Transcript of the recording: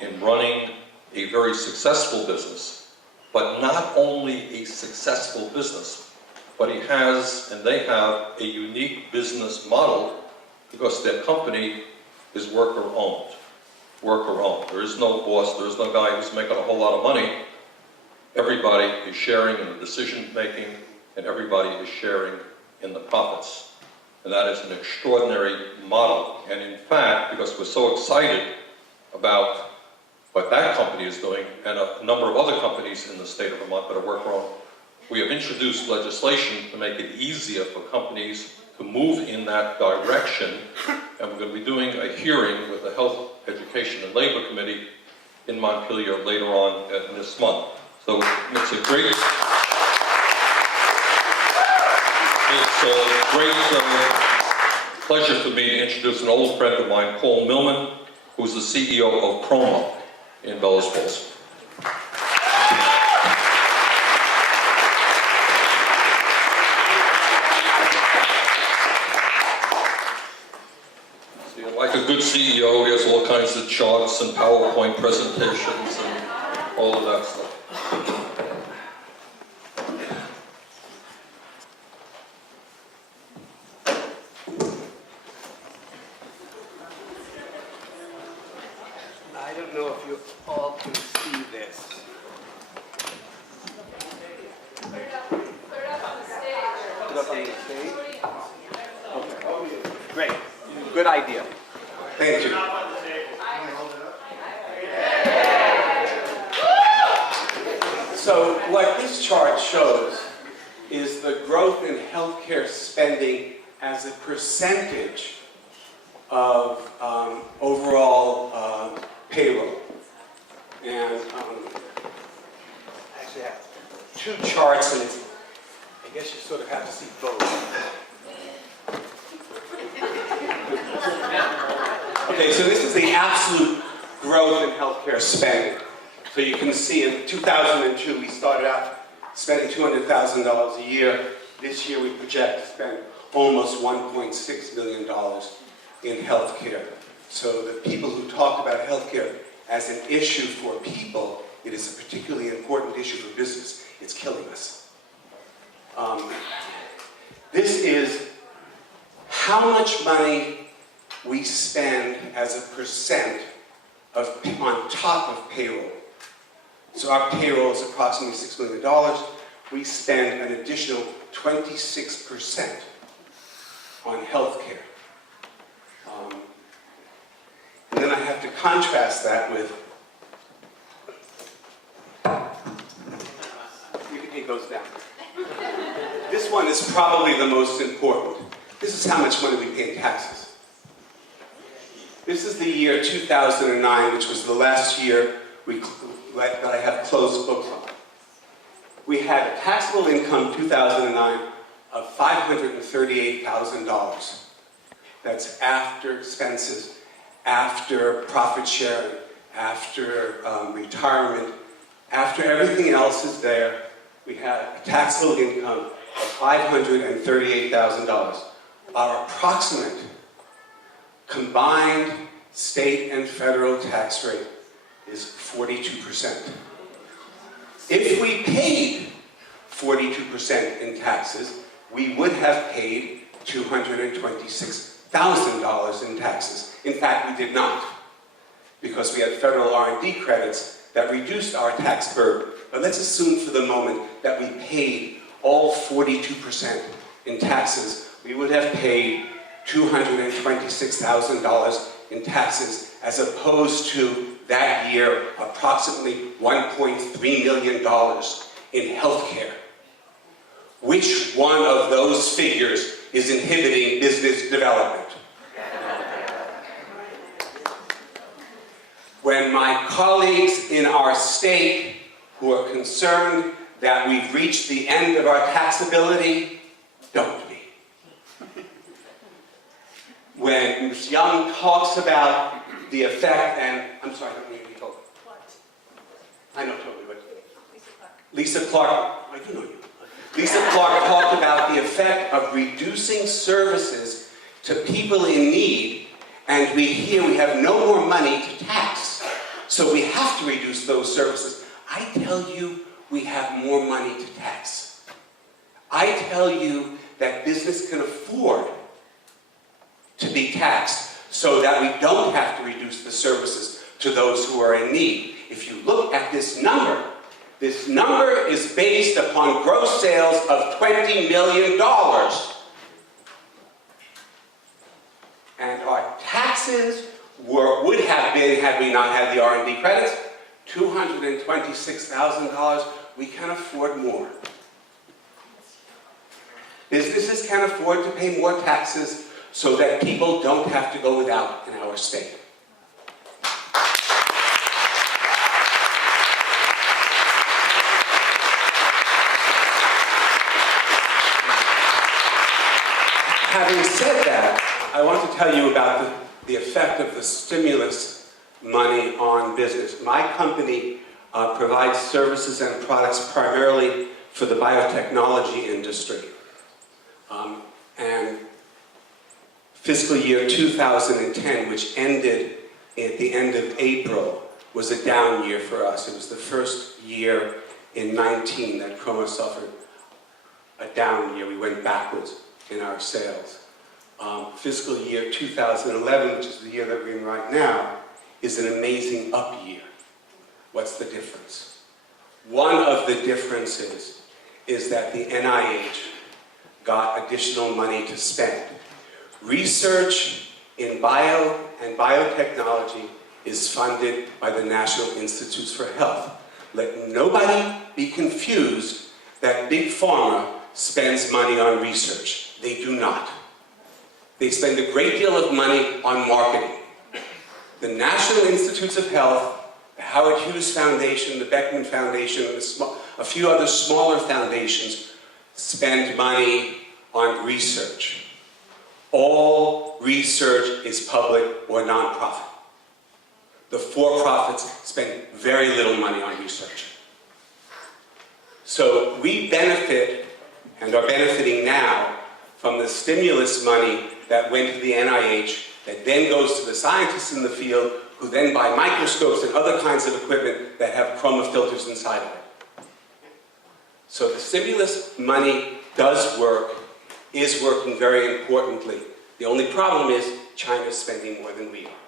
involved in running a very successful business, but not only a successful business, but he has, and they have, a unique business model because their company is worker-owned. Worker-owned. There is no boss, there is no guy who's making a whole lot of money. Everybody is sharing in the decision-making, and everybody is sharing in the profits. And that is an extraordinary model. And in fact, because we're so excited about what that company is doing, and a number of other companies in the state of Vermont that are worker-owned, we have introduced legislation to make it easier for companies to move in that direction. And we're going to be doing a hearing with the Health, Education, and Labor Committee in Montpelier later on this month. So it's a great pleasure for me to introduce an old friend of mine, Paul Millman, who's the CEO of Chroma in Bellows Falls. So, like a good CEO, he has all kinds of charts and PowerPoint presentations and all of that stuff. I don't know if you all can see this. Put it up on the stage. Okay. Great. Good idea. Thank you. So what this chart shows is the growth in healthcare spending as a percentage of overall payroll. And I actually have two charts, and I guess you sort of have to see both. Okay, so this is the absolute growth in healthcare spending. So you can see in 2002 we started out spending $200,000 a year. This year we project to spend almost $1.6 billion in healthcare. So the people who talk about healthcare as an issue for people, it is a particularly important issue for business. It's killing us. This is how much money we spend as a percent on top of payroll. So our payroll is approximately $6 million. We spend an additional 26% on healthcare. And then I have to contrast that with, it goes down. This one is probably the most important. This is how much money we pay in taxes. This is the year 2009, which was the last year that I have closed books on. We had a taxable income 2009 of $538,000. That's after expenses, after profit sharing, after retirement, after everything else is there. We had a taxable income of $538,000. Our approximate combined state and federal tax rate is 42%. If we paid 42% in taxes, we would have paid $226,000 in taxes. In fact, we did not, because we had federal R&D credits that reduced our tax burden. But let's assume for the moment that we paid all 42% in taxes. We would have paid $226,000 in taxes, as opposed to that year approximately $1.3 million in healthcare. Which one of those figures is inhibiting business development? When my colleagues in our state who are concerned that we've reached the end of our taxability, don't be. When Ms. Young talks about the effect, and I'm sorry, I don't need to be told. I know totally, but Lisa Clark, I do know you. Lisa Clark talked about the effect of reducing services to people in need, and we have no more money to tax. So we have to reduce those services. I tell you, we have more money to tax. I tell you that business can afford to be taxed so that we don't have to reduce the services to those who are in need. If you look at this number is based upon gross sales of $20 million. And our taxes would have been, had we not had the R&D credits, $226,000. We can afford more. Businesses can afford to pay more taxes so that people don't have to go without in our state. Having said that, I want to tell you about the effect of the stimulus money on business. My company provides services and products primarily for the biotechnology industry. And fiscal year 2010, which ended at the end of April, was a down year for us. It was the first year in 19 that Chroma suffered a down year. We went backwards in our sales. Fiscal year 2011, which is the year that we're in right now, is an amazing up year. What's the difference? One of the differences is that the NIH got additional money to spend. Research in bio and biotechnology is funded by the National Institutes for Health. Let nobody be confused that Big Pharma spends money on research. They do not. They spend a great deal of money on marketing. The National Institutes of Health, the Howard Hughes Foundation, the Beckman Foundation, and a few other smaller foundations spend money on research. All research is public or nonprofit. The for-profits spend very little money on research. So we benefit, and are benefiting now, from the stimulus money that went to the NIH, that then goes to the scientists in the field, who then buy microscopes and other kinds of equipment that have chroma filters inside of it. So the stimulus money does work, is working very importantly. The only problem is China's spending more than we are.